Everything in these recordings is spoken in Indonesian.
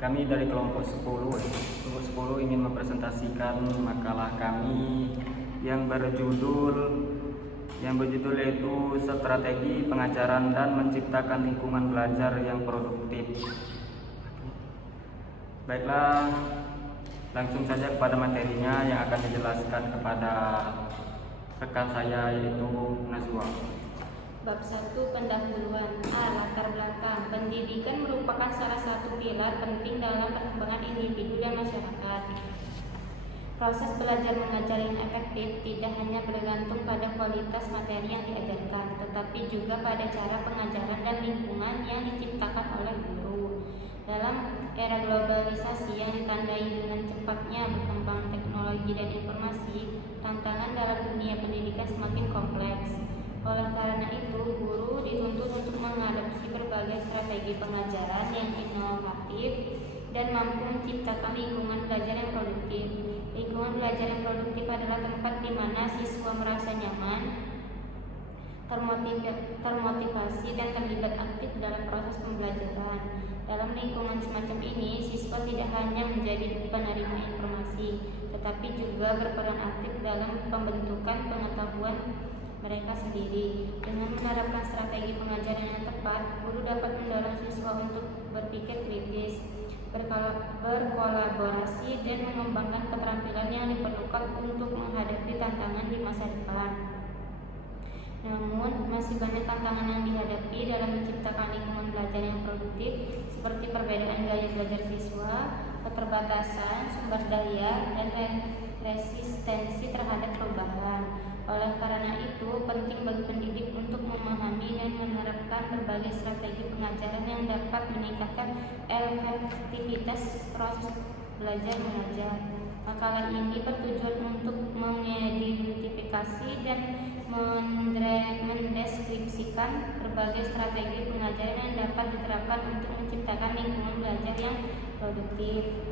Kami dari kelompok 10 ingin mempresentasikan makalah kami yang berjudul yaitu strategi pengajaran dan menciptakan lingkungan belajar yang produktif. Baiklah, langsung saja kepada materinya yang akan dijelaskan kepada rekan saya yaitu Nazwa. Bab 1 Pendahuluan. Latar belakang. Pendidikan merupakan salah satu pilar penting dalam perkembangan individu dan masyarakat. Proses belajar mengajar yang efektif tidak hanya bergantung pada kualitas materi yang diajarkan, tetapi juga pada cara pengajaran dan lingkungan yang diciptakan oleh guru. Dalam era globalisasi yang ditandai dengan cepatnya berkembang teknologi dan informasi, tantangan dalam dunia pendidikan semakin kompleks. Oleh karena itu, guru dituntut untuk mengadopsi berbagai strategi pengajaran yang inovatif dan mampu menciptakan lingkungan belajar yang produktif. Lingkungan belajar yang produktif adalah tempat di mana siswa merasa nyaman, termotivasi, dan terlibat aktif dalam proses pembelajaran. Dalam lingkungan semacam ini, siswa tidak hanya menjadi penerima informasi, tetapi juga berperan aktif dalam pembentukan pengetahuan mereka sendiri. Dengan menerapkan strategi pengajaran yang tepat, guru dapat mendorong siswa untuk berpikir kritis, berkolaborasi, dan mengembangkan keterampilan yang diperlukan untuk menghadapi tantangan di masa depan. Namun, masih banyak tantangan yang dihadapi dalam menciptakan lingkungan belajar yang produktif, seperti perbedaan gaya belajar siswa, keterbatasan sumber daya, dan resistensi terhadap perubahan. Oleh karena itu, penting bagi pendidik untuk memahami dan menerapkan berbagai strategi pengajaran yang dapat meningkatkan efektivitas proses belajar mengajar. Makalah ini bertujuan untuk mengidentifikasi dan mendeskripsikan berbagai strategi pengajaran yang dapat diterapkan untuk menciptakan lingkungan belajar yang produktif.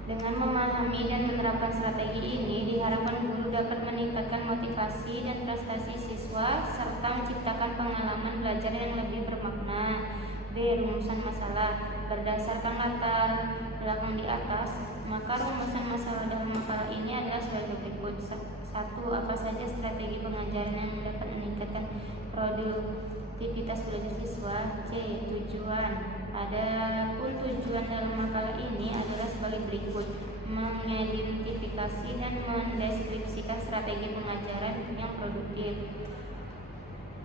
Dengan memahami dan menerapkan strategi ini, diharapkan guru dapat meningkatkan motivasi dan prestasi siswa serta menciptakan pengalaman belajar yang lebih bermakna. B. Rumusan masalah. Berdasarkan latar belakang di atas, maka rumusan masalah dalam makalah ini adalah sebagai berikut. 1. Apa saja strategi pengajaran yang dapat meningkatkan produktivitas belajar siswa? C. Tujuan. Adapun tujuan dalam makalah ini adalah sebagai berikut: mengidentifikasi dan mendeskripsikan strategi pengajaran yang produktif.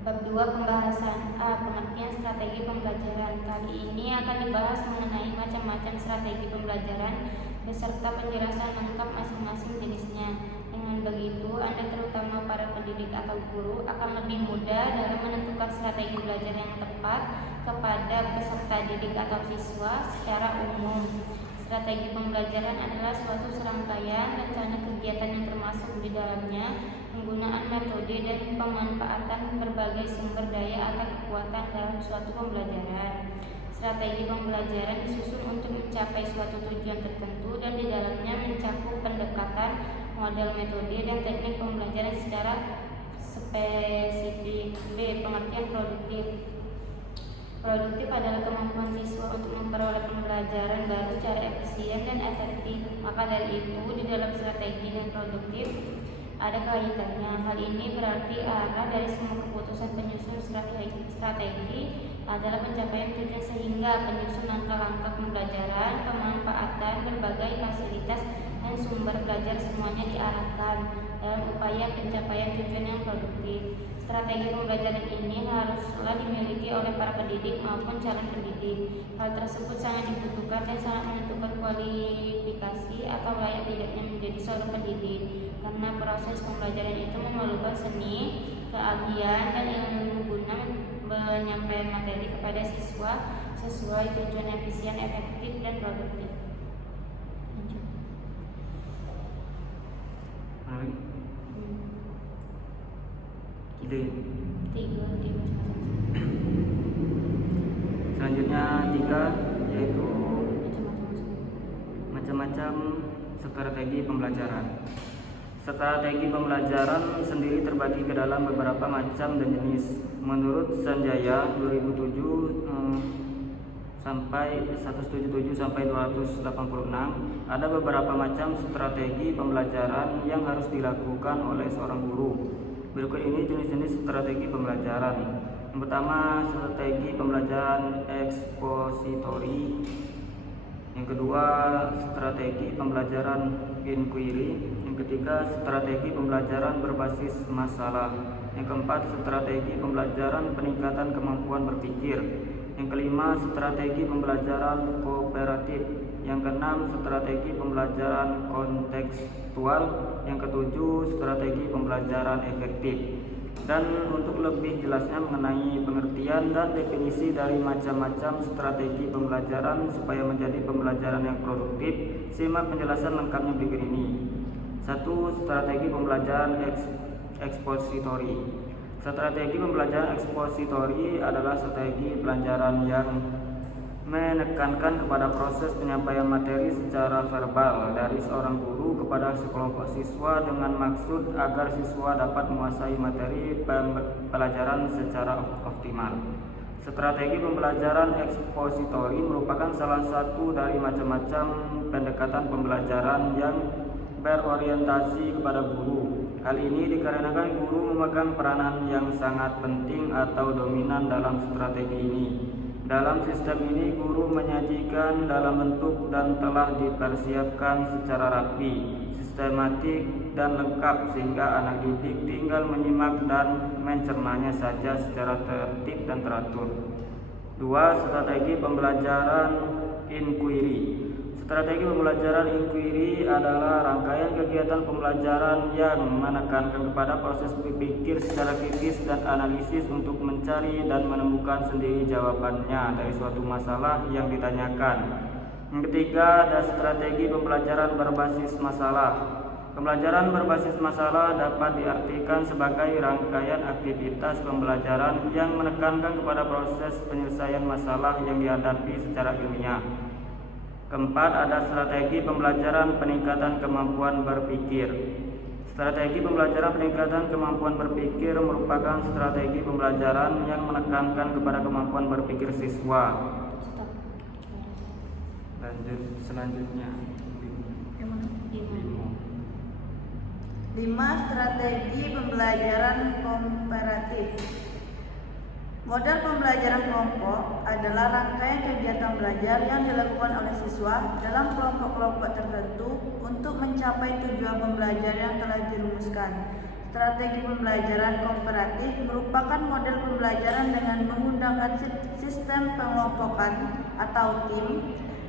Bab 2 Pembahasan. Pengertian strategi pembelajaran. Kali ini akan dibahas mengenai macam-macam strategi pembelajaran beserta penjelasan lengkap masing-masing jenisnya. Dengan begitu, Anda terutama para pendidik atau guru akan lebih mudah dalam menentukan strategi belajar yang tepat kepada peserta didik atau siswa secara umum. Strategi pembelajaran adalah suatu serangkaian rencana kegiatan yang termasuk di dalamnya penggunaan metode dan pemanfaatan berbagai sumber daya atau kekuatan dalam suatu pembelajaran. Strategi pembelajaran disusun untuk mencapai suatu tujuan tertentu dan di dalamnya mencakup pendekatan, model, metode, dan teknik pembelajaran secara spesifik. B. Pengertian produktif. Produktif adalah kemampuan siswa untuk memperoleh pembelajaran baru secara efisien dan efektif. Maka dari itu, di dalam strategi dan produktif ada kaitannya. Hal ini berarti arah dari semua keputusan penyusun strategi adalah pencapaian tujuan, sehingga penyusun langkah-langkah pembelajaran, pemanfaatan berbagai fasilitas dan sumber belajar semuanya diarahkan dalam upaya pencapaian tujuan yang produktif. Strategi pembelajaran ini haruslah dimiliki oleh para pendidik maupun calon pendidik. Hal tersebut sangat dibutuhkan dan sangat menentukan kualifikasi atau layak tidaknya menjadi seorang pendidik, karena proses pembelajaran itu memerlukan seni, keahlian, dan ilmu guna penyampaian materi kepada siswa sesuai tujuan efisien, efektif, dan produktif. Selanjutnya 3 yaitu macam-macam strategi pembelajaran. Strategi pembelajaran sendiri terbagi ke dalam beberapa macam dan jenis. Menurut Sanjaya 2007, sampai 177 sampai 286 ada beberapa macam strategi pembelajaran yang harus dilakukan oleh seorang guru. Berikut ini jenis-jenis strategi pembelajaran. Yang pertama, strategi pembelajaran ekspositori. Yang kedua, strategi pembelajaran inquiry. Yang ketiga, strategi pembelajaran berbasis masalah. Yang keempat, strategi pembelajaran peningkatan kemampuan berpikir. Yang kelima, strategi pembelajaran kooperatif. Yang keenam, strategi pembelajaran kontekstual. Yang ketujuh, strategi pembelajaran efektif. Dan untuk lebih jelasnya mengenai pengertian dan definisi dari macam-macam strategi pembelajaran supaya menjadi pembelajaran yang produktif, simak penjelasan lengkapnya berikut ini. 1. Strategi pembelajaran ekspositori. Strategi pembelajaran ekspositori adalah strategi pembelajaran yang menekankan kepada proses penyampaian materi secara verbal dari seorang guru kepada sekelompok siswa dengan maksud agar siswa dapat menguasai materi pembelajaran secara optimal. Strategi pembelajaran ekspositori merupakan salah satu dari macam-macam pendekatan pembelajaran yang berorientasi kepada guru. Hal ini dikarenakan guru memegang peranan yang sangat penting atau dominan dalam strategi ini. Dalam sistem ini, guru menyajikan dalam bentuk dan telah dipersiapkan secara rapi, sistematik, dan lengkap sehingga anak didik tinggal menyimak dan mencernanya saja secara tertib dan teratur. 2. Strategi pembelajaran inquiry. Strategi pembelajaran inquiry adalah rangkaian kegiatan pembelajaran yang menekankan kepada proses berpikir secara kritis dan analisis untuk mencari dan menemukan sendiri jawabannya dari suatu masalah yang ditanyakan. Yang ketiga, ada strategi pembelajaran berbasis masalah. Pembelajaran berbasis masalah dapat diartikan sebagai rangkaian aktivitas pembelajaran yang menekankan kepada proses penyelesaian masalah yang dihadapi secara ilmiah. Keempat, ada strategi pembelajaran peningkatan kemampuan berpikir. Strategi pembelajaran peningkatan kemampuan berpikir merupakan strategi pembelajaran yang menekankan kepada kemampuan berpikir siswa. Lanjut selanjutnya. 5. Strategi pembelajaran kooperatif. Model pembelajaran kelompok adalah rangkaian kegiatan belajar yang dilakukan oleh siswa dalam kelompok-kelompok tertentu untuk mencapai tujuan pembelajaran yang telah dirumuskan. Strategi pembelajaran kooperatif merupakan model pembelajaran dengan menggunakan sistem pengelompokan atau tim,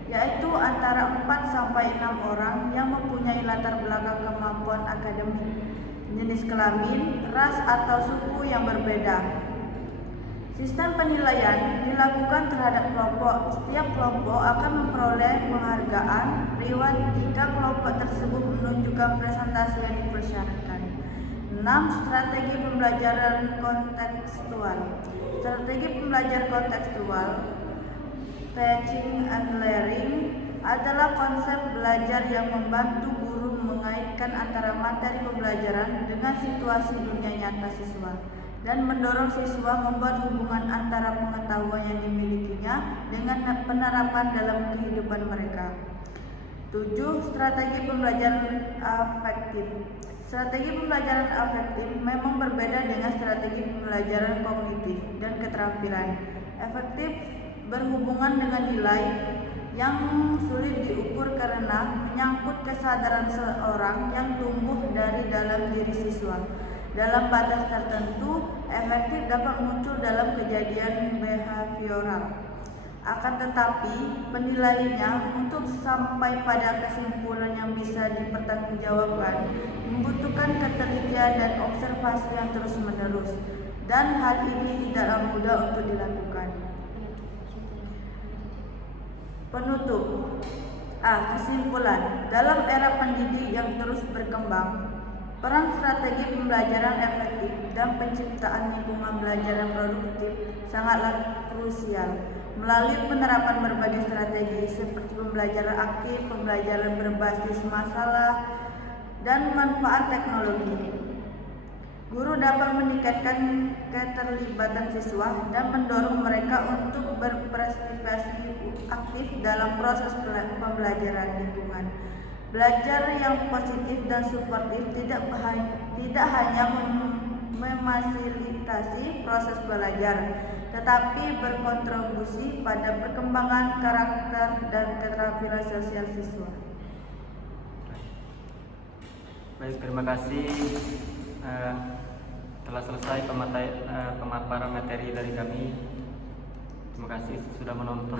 yaitu antara 4 sampai 6 orang yang mempunyai latar belakang kemampuan akademik, jenis kelamin, ras atau suku yang berbeda. Sistem penilaian dilakukan terhadap kelompok. Setiap kelompok akan memperoleh penghargaan reward jika kelompok tersebut menunjukkan presentasi yang dipersyaratkan. 6. Strategi pembelajaran kontekstual. Strategi pembelajaran kontekstual, teaching and learning, adalah konsep belajar yang membantu guru mengaitkan antara materi pembelajaran dengan situasi dunia nyata siswa dan mendorong siswa membuat hubungan antara pengetahuan yang dimilikinya dengan penerapan dalam kehidupan mereka. 7. Strategi pembelajaran afektif. Strategi pembelajaran afektif memang berbeda dengan strategi pembelajaran kognitif dan keterampilan. Efektif berhubungan dengan nilai yang sulit diukur karena menyangkut kesadaran seorang yang tumbuh dari dalam diri siswa. Dalam batas tertentu, efektif dapat muncul dalam kejadian behavioral. Akan tetapi, penilaiannya untuk sampai pada kesimpulan yang bisa dipertanggungjawabkan membutuhkan ketelitian dan observasi yang terus-menerus, dan hal ini tidaklah mudah untuk dilakukan. Penutup. Kesimpulan. Dalam era pendidik yang terus berkembang, peran strategi pembelajaran efektif dan penciptaan lingkungan belajar yang produktif sangatlah krusial. Melalui penerapan berbagai strategi seperti pembelajaran aktif, pembelajaran berbasis masalah, dan manfaat teknologi, guru dapat meningkatkan keterlibatan siswa dan mendorong mereka untuk berpartisipasi aktif dalam proses pembelajaran lingkungan. Belajar yang positif dan suportif tidak hanya memfasilitasi proses belajar, tetapi berkontribusi pada perkembangan karakter dan keterampilan sosial siswa. Baik, terima kasih. Telah selesai pemaparan materi dari kami. Terima kasih sudah menonton.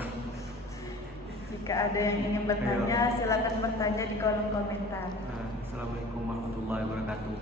Jika ada yang ingin bertanya, silakan bertanya di kolom komentar. Assalamualaikum warahmatullahi wabarakatuh.